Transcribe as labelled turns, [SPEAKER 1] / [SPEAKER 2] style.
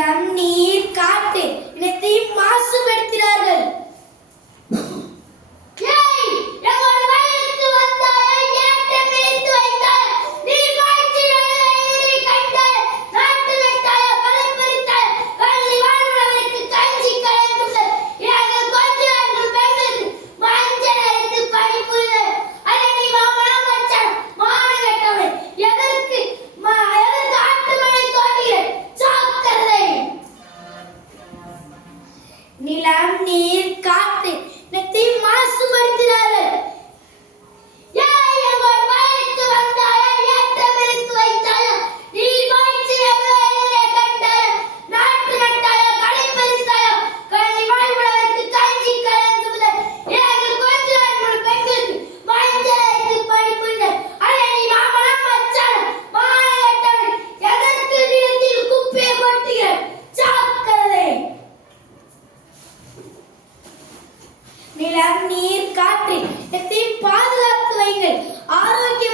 [SPEAKER 1] I Yummy. தண்ணீர் நீர் காற்று இனத்தை மாசுபடுத்துகிறார்கள் நீர் காற்றில். எத்தையும் பாதுகாத்து வைங்கள். ஆரோக்கியம்